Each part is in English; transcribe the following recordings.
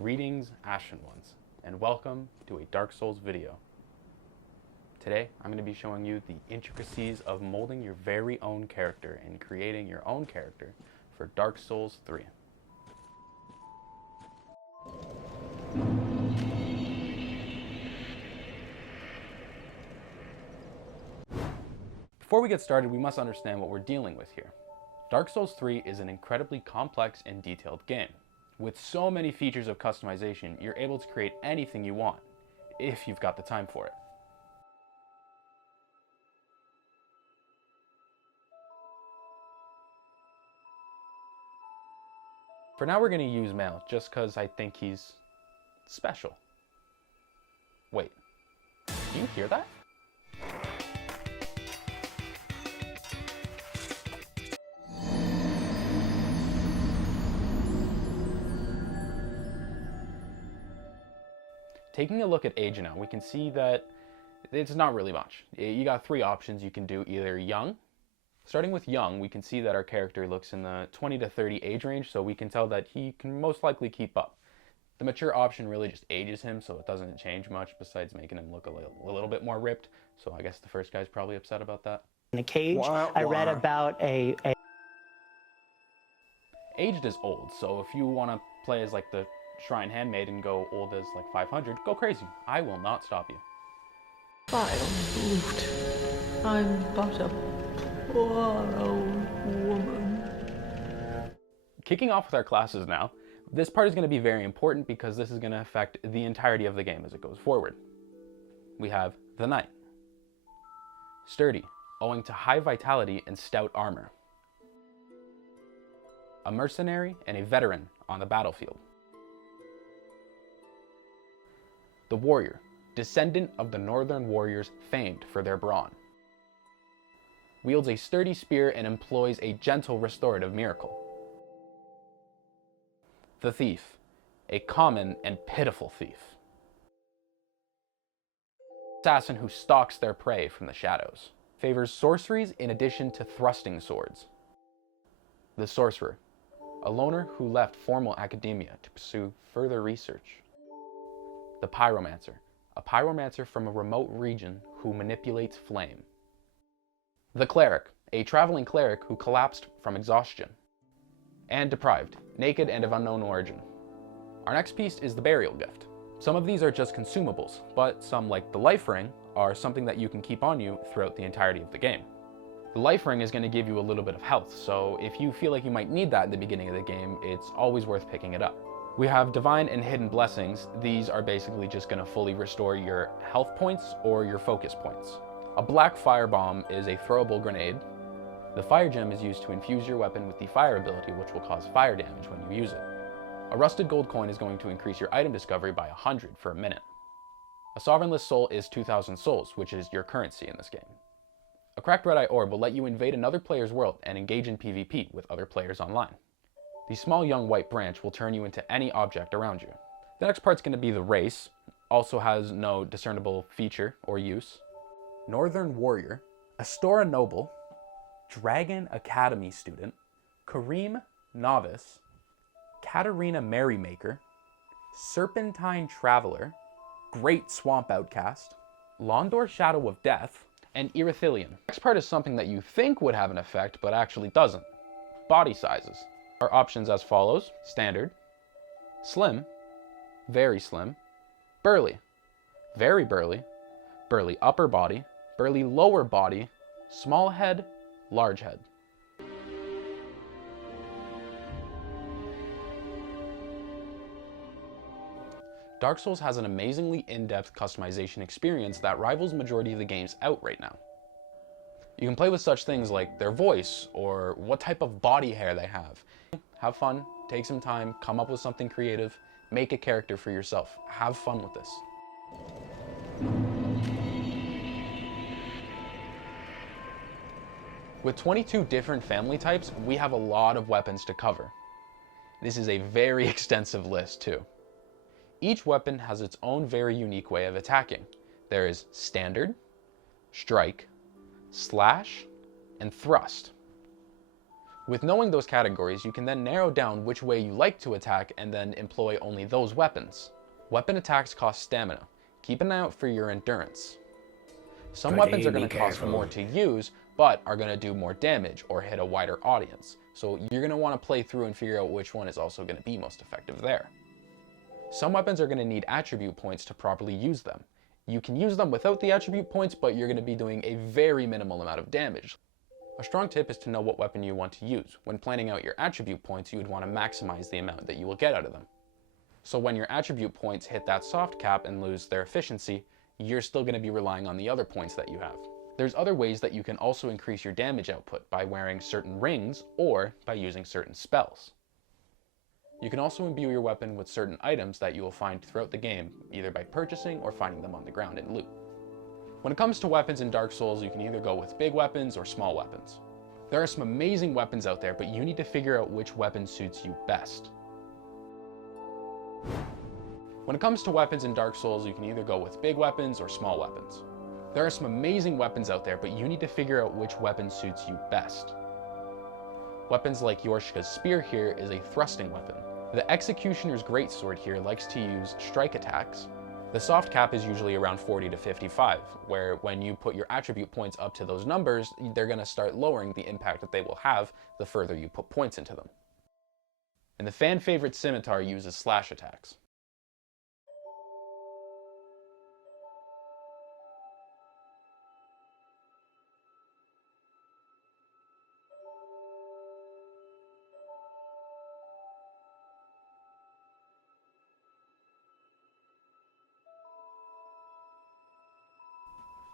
Greetings, Ashen Ones, and welcome to a Dark Souls video. Today, I'm going to be showing you the intricacies of molding your very own character and creating your own character for Dark Souls 3. Before we get started, we must understand what we're dealing with here. Dark Souls 3 is an incredibly complex and detailed game. With so many features of customization, you're able to create anything you want, if you've got the time for it. For now, we're going to use Male, just because I think he's special. Wait, do you hear that? Taking a look at age now, we can see that it's not really much. You got three options. You can do either young. Starting with young, we can see that our character looks in the 20 to 30 age range, so we can tell that he can most likely keep up. The mature option really just ages him, so it doesn't change much besides making him look a little bit more ripped. So I guess the first guy's probably upset about that. In a cage, I read about a Aged is old, so if you want to play as like the Shrine Handmaid and go old as like 500, go crazy. I will not stop you. Vile brute. I'm but a poor old woman. Kicking off with our classes now, this part is going to be very important because this is going to affect the entirety of the game as it goes forward. We have the Knight. Sturdy, owing to high vitality and stout armor. A mercenary and a veteran on the battlefield. The Warrior, descendant of the Northern warriors famed for their brawn. Wields a sturdy spear and employs a gentle restorative miracle. The Thief, a common and pitiful thief. Assassin who stalks their prey from the shadows. Favors sorceries in addition to thrusting swords. The Sorcerer, a loner who left formal academia to pursue further research. The Pyromancer, a pyromancer from a remote region who manipulates flame. The Cleric, a traveling cleric who collapsed from exhaustion. And Deprived, naked and of unknown origin. Our next piece is the Burial Gift. Some of these are just consumables, but some, like the Life Ring, are something that you can keep on you throughout the entirety of the game. The Life Ring is going to give you a little bit of health, so if you feel like you might need that at the beginning of the game, it's always worth picking it up. We have Divine and Hidden Blessings. These are basically just going to fully restore your health points or your focus points. A Black Fire Bomb is a throwable grenade. The Fire Gem is used to infuse your weapon with the fire ability, which will cause fire damage when you use it. A Rusted Gold Coin is going to increase your item discovery by 100 for a minute. A Sovereignless Soul is 2,000 souls, which is your currency in this game. A Cracked Red Eye Orb will let you invade another player's world and engage in PvP with other players online. The Small Young White Branch will turn you into any object around you. The next part's going to be the Race, also has no discernible feature or use. Northern Warrior, Astora Noble, Dragon Academy Student, Kareem Novice, Katarina Merrymaker, Serpentine Traveler, Great Swamp Outcast, Londor Shadow of Death, and Irithilian. The next part is something that you think would have an effect, but actually doesn't. Body sizes. Our options as follows: standard, slim, very slim, burly, very burly, burly upper body, burly lower body, small head, large head. Dark Souls has an amazingly in-depth customization experience that rivals majority of the games out right now. You can play with such things like their voice or what type of body hair they have. Have fun, take some time, come up with something creative, make a character for yourself. Have fun with this. With 22 different family types, we have a lot of weapons to cover. This is a very extensive list too. Each weapon has its own very unique way of attacking. There is standard, strike, slash, and thrust. With knowing those categories, you can then narrow down which way you like to attack and then employ only those weapons. Weapon attacks cost stamina. Keep an eye out for your endurance. Some weapons are going to cost more to use, but are going to do more damage or hit a wider audience. So you're going to want to play through and figure out which one is also going to be most effective there. Some weapons are going to need attribute points to properly use them. You can use them without the attribute points, but you're going to be doing a very minimal amount of damage. A strong tip is to know what weapon you want to use. When planning out your attribute points, you would want to maximize the amount that you will get out of them. So when your attribute points hit that soft cap and lose their efficiency, you're still going to be relying on the other points that you have. There's other ways that you can also increase your damage output by wearing certain rings or by using certain spells. You can also imbue your weapon with certain items that you will find throughout the game, either by purchasing or finding them on the ground in loot. When it comes to weapons in Dark Souls, you can either go with big weapons or small weapons. There are some amazing weapons out there, but you need to figure out which weapon suits you best. When it comes to weapons in Dark Souls, you can either go with big weapons or small weapons. There are some amazing weapons out there, but you need to figure out which weapon suits you best. Weapons like Yorshka's spear here is a thrusting weapon. The Executioner's greatsword here likes to use strike attacks. The soft cap is usually around 40 to 55, where when you put your attribute points up to those numbers, they're going to start lowering the impact that they will have the further you put points into them. And the fan favorite scimitar uses slash attacks.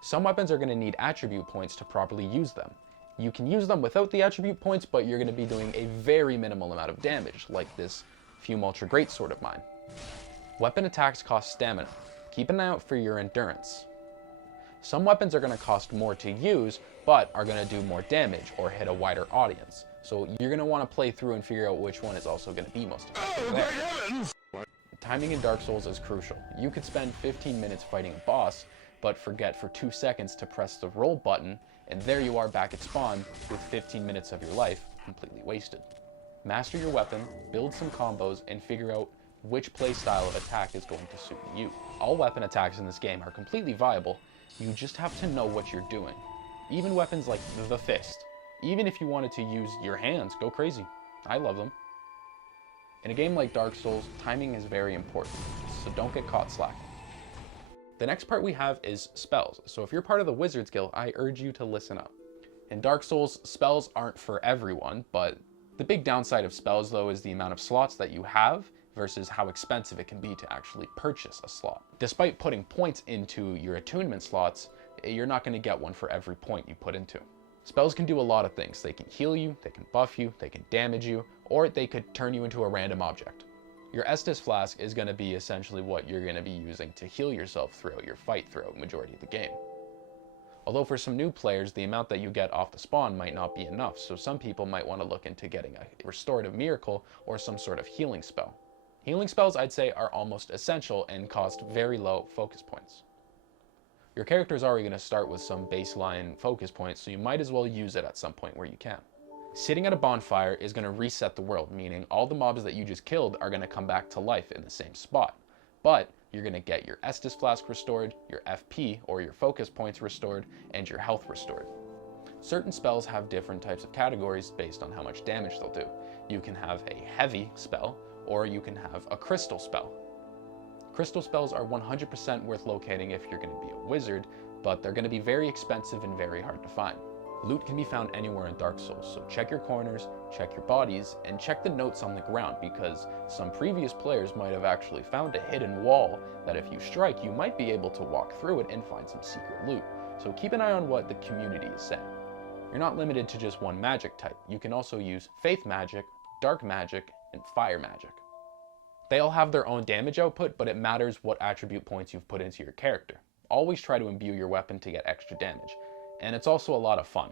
Some weapons are going to need attribute points to properly use them. You can use them without the attribute points, but you're going to be doing a very minimal amount of damage, like this Fume Ultra Greatsword of mine. Weapon attacks cost stamina. Keep an eye out for your endurance. Some weapons are going to cost more to use, but are going to do more damage or hit a wider audience. So you're going to want to play through and figure out which one is also going to be most effective there. Timing in Dark Souls is crucial. You could spend 15 minutes fighting a boss, but forget for 2 seconds to press the roll button, and there you are back at spawn with 15 minutes of your life completely wasted. Master your weapon, build some combos, and figure out which playstyle of attack is going to suit you. All weapon attacks in this game are completely viable, you just have to know what you're doing. Even weapons like the fist. Even if you wanted to use your hands, go crazy. I love them. In a game like Dark Souls, timing is very important, so don't get caught slacking. The next part we have is spells, so if you're part of the Wizards Guild, I urge you to listen up. In Dark Souls, spells aren't for everyone, but the big downside of spells though is the amount of slots that you have versus how expensive it can be to actually purchase a slot. Despite putting points into your attunement slots, you're not going to get one for every point you put into. Spells can do a lot of things. They can heal you, they can buff you, they can damage you, or they could turn you into a random object. Your Estus Flask is going to be essentially what you're going to be using to heal yourself throughout your fight throughout the majority of the game. Although for some new players, the amount that you get off the spawn might not be enough, so some people might want to look into getting a Restorative Miracle or some sort of healing spell. Healing spells, I'd say, are almost essential and cost very low focus points. Your character is already going to start with some baseline focus points, so you might as well use it at some point where you can. Sitting at a bonfire is going to reset the world, meaning all the mobs that you just killed are going to come back to life in the same spot. But you're going to get your Estus Flask restored, your FP or your focus points restored, and your health restored. Certain spells have different types of categories based on how much damage they'll do. You can have a heavy spell, or you can have a crystal spell. Crystal spells are 100% worth locating if you're going to be a wizard, but they're going to be very expensive and very hard to find. Loot can be found anywhere in Dark Souls, so check your corners, check your bodies, and check the notes on the ground, because some previous players might have actually found a hidden wall that if you strike, you might be able to walk through it and find some secret loot. So keep an eye on what the community is saying. You're not limited to just one magic type. You can also use faith magic, dark magic, and fire magic. They all have their own damage output, but it matters what attribute points you've put into your character. Always try to imbue your weapon to get extra damage. And it's also a lot of fun.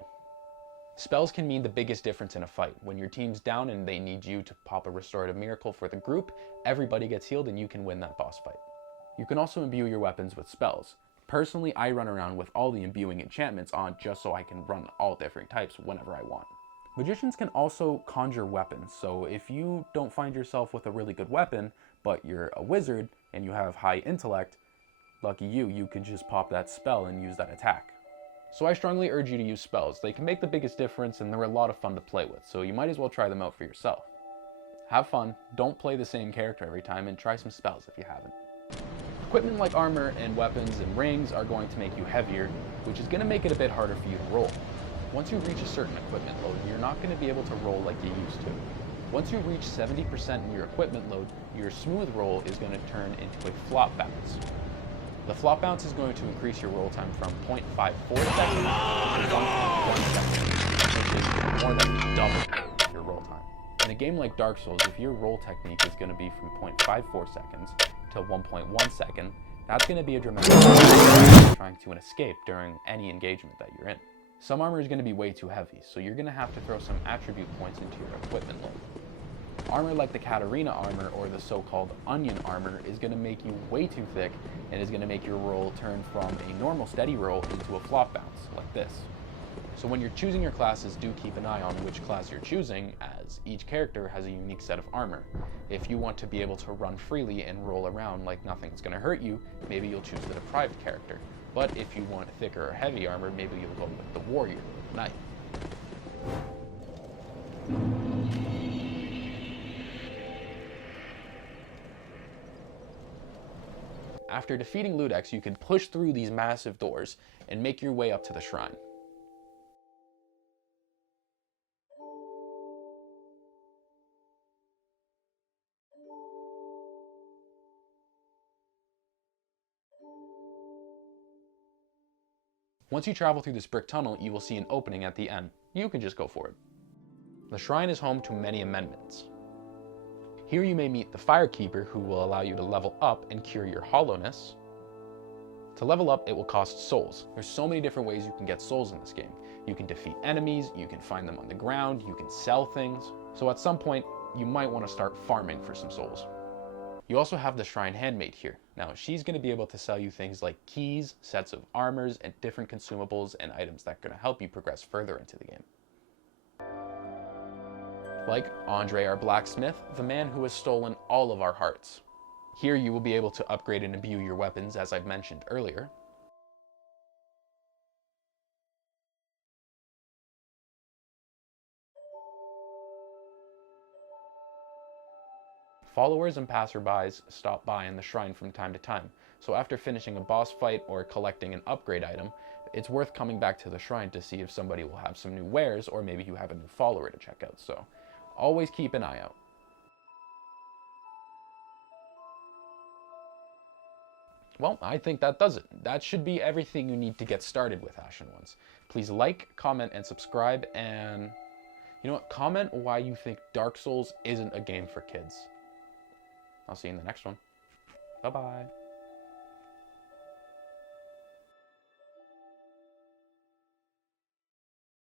Spells can mean the biggest difference in a fight. When your team's down and they need you to pop a Restorative Miracle for the group, everybody gets healed and you can win that boss fight. You can also imbue your weapons with spells. Personally, I run around with all the imbuing enchantments on just so I can run all different types whenever I want. Magicians can also conjure weapons, so if you don't find yourself with a really good weapon, but you're a wizard and you have high intellect, lucky you, you can just pop that spell and use that attack. So I strongly urge you to use spells. They can make the biggest difference and they're a lot of fun to play with, so you might as well try them out for yourself. Have fun, don't play the same character every time, and try some spells if you haven't. Equipment like armor and weapons and rings are going to make you heavier, which is going to make it a bit harder for you to roll. Once you reach a certain equipment load, you're not going to be able to roll like you used to. Once you reach 70% in your equipment load, your smooth roll is going to turn into a flop bounce. The flop bounce is going to increase your roll time from 0.54 seconds to 1.1 seconds, which is more than double your roll time. In a game like Dark Souls, if your roll technique is going to be from 0.54 seconds to 1.1 second, that's going to be a dramatic difference trying to escape during any engagement that you're in. Some armor is going to be way too heavy, so you're going to have to throw some attribute points into your equipment load. Armor like the Katarina armor or the so-called onion armor is going to make you way too thick and is going to make your roll turn from a normal steady roll into a flop bounce, like this. So when you're choosing your classes, do keep an eye on which class you're choosing, as each character has a unique set of armor. If you want to be able to run freely and roll around like nothing's going to hurt you, maybe you'll choose the deprived character. But if you want thicker or heavy armor, maybe you'll go with the warrior, knight. After defeating Ludex, you can push through these massive doors and make your way up to the shrine. Once you travel through this brick tunnel, you will see an opening at the end. You can just go for it. The shrine is home to many amendments. Here you may meet the Firekeeper, who will allow you to level up and cure your hollowness. To level up, it will cost souls. There's so many different ways you can get souls in this game. You can defeat enemies, you can find them on the ground, you can sell things. So at some point, you might want to start farming for some souls. You also have the Shrine Handmaid here. Now, she's going to be able to sell you things like keys, sets of armors, and different consumables and items that are going to help you progress further into the game. Like Andre, our blacksmith, the man who has stolen all of our hearts. Here you will be able to upgrade and imbue your weapons, as I've mentioned earlier. Followers and passerbys stop by in the shrine from time to time, so after finishing a boss fight or collecting an upgrade item, it's worth coming back to the shrine to see if somebody will have some new wares, or maybe you have a new follower to check out, so always keep an eye out. Well, I think that does it. That should be everything you need to get started with Ashen Ones. Please like, comment, and subscribe, and you know what? Comment why you think Dark Souls isn't a game for kids. I'll see you in the next one. Bye-bye.